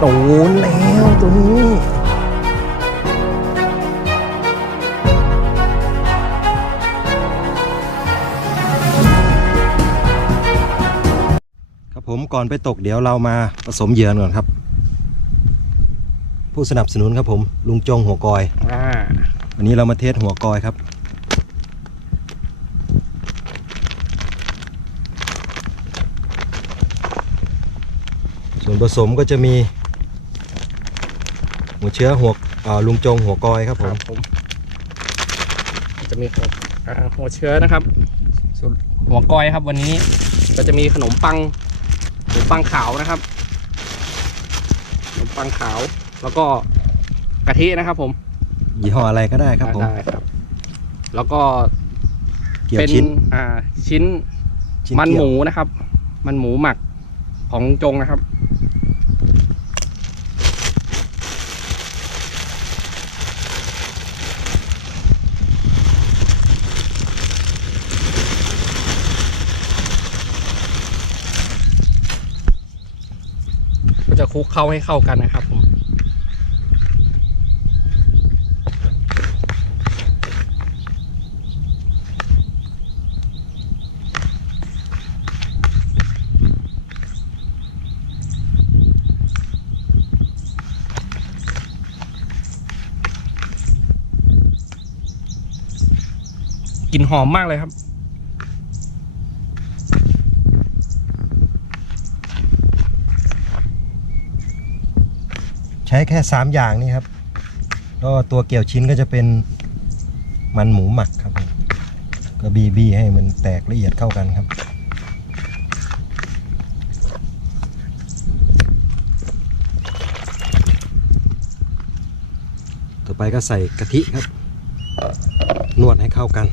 โดนแล้วตัวนี้ครับผมก่อนไปตกเดี๋ยวเรามาผสมเหยื่อก่อนครับ ผู้สนับสนุนครับผมลุงจงหัวกอยอ่าวันนี้เรามาเทสหัวกอยครับ ส่วนผสมก็จะมี หัวเชื้อหัวอ่าลุงจงหัวกอยครับคผรัมบผมจะมีหัวอ่าหัวเชื้อนะครับส่วนหัวก้อยครับ วันนี้ก็จะมีขนมปังขนมปังขาวนะครับขนมปังขาว แล้วก็กะทินะครับ ผม ยี่ห้ออะไรก็ได้ครับผมได้ครับ แล้วก็เกี่ยวเป็นชิ้นอ่าชิ้นชิ้นมันเกี่หยวมูนะครับ มันหมูหมักของจงนะครับ ลุกเข้าให้เข้ากันนะครับผมกลิ่นหอมมากเลยครับ ใช้แค่ 3 อย่างนี่ครับก็ตัวเกี่ยวชิ้นก็จะเป็นมันหมูหมักครับ ก็บีบีให้มันแตกละเอียดเข้ากันครับ ต่อไปก็ใส่กะทิครับ นวดให้เข้ากัน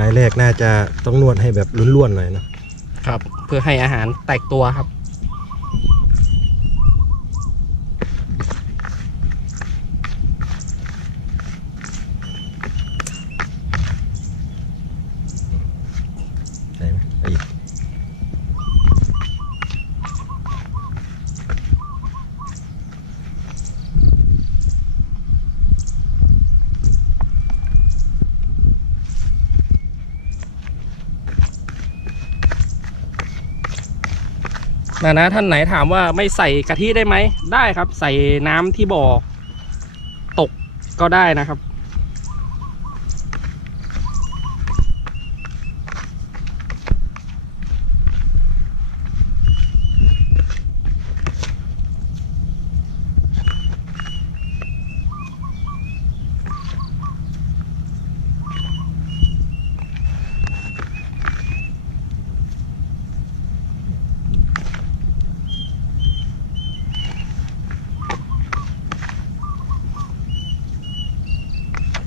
ไม้แรกน่าจะต้องนวดให้แบบล้วนๆหน่อยนะครับ เพื่อให้อาหารแตกตัวครับ ใช่ไหมเอาอีก นะนะท่านไหนถามว่าไม่ใส่กะทิได้ไหมได้ครับ ใส่น้ำที่บ่อตกก็ได้นะครับ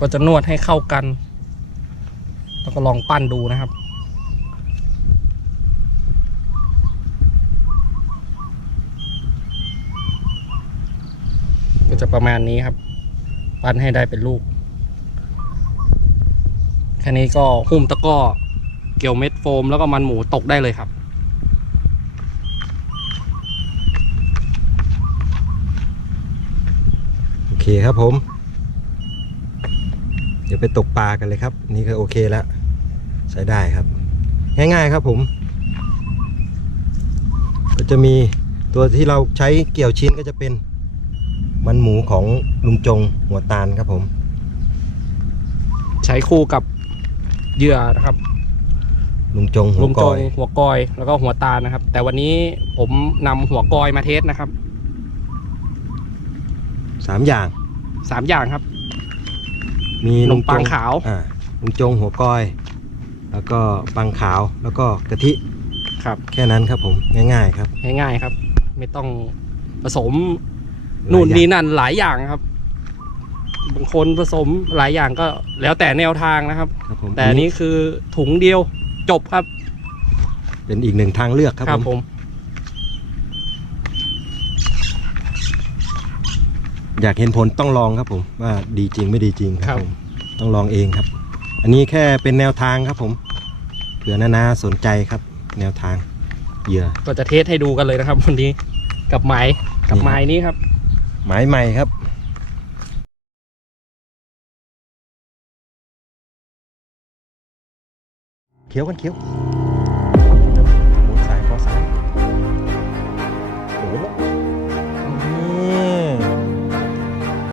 ก็จะนวดให้เข้ากัน แล้วก็ลองปั้นดูนะครับก็จะประมาณนี้ครับ ปั้นให้ได้เป็นลูก แค่นี้ก็หุ้มตะก้อ เกี่ยวเม็ดโฟมแล้วก็มันหมูตกได้เลยครับ โอเคครับผม ดี๋ยวไปตกปลากันเลยครับ นี่ก็โอเคแล้ว ใช้ได้ครับ ง่ายๆครับผม ก็จะมีตัวที่เราใช้เกี่ยวชิ้นก็จะเป็น มันหมูของลุงจงหัวตาลครับผม ใช้คู่กับเหยื่อนะครับ ลุงจงหัลุวงกจองยหัวกอยแล้วก็หัวตาลนะครับ แต่วันนี้ผมนำหัวกอยมาเทสนะครับสามอย่าง สามอย่างครับ มีขนลุมงปัจงงขาว อ่าลุงจงหัวกอย แล้วก็ปังขาวแล้วก็กะทิครับ แค่นั้นครับผมง่ายๆครับง่ายๆครับ ไม่ต้องผสมนู่นนี่นั่นหลายอย่างครับ บางคนผสมหลายอย่างก็แล้วแต่แนวทางนะครับ ครับผมแต่อันนี้คือถุงเดียวจบครับ เป็นอีกหนึ่งทางเลือกครับครับผมผม อยากเห็นผลต้องลองครับผมว่าดีจริงไม่ดีจริงครับผมต้องลองเองครับ อันนี้แค่เป็นแนวทางครับผมเผื่อนานาสนใจครับ แนวทางเหยื่อ ก็จะเทสให้ดูกันเลยนะครับวันนี้กับไม้กับนี่ไม้นี้ครับ หมายใหม่ครับ เขียวกันเขียว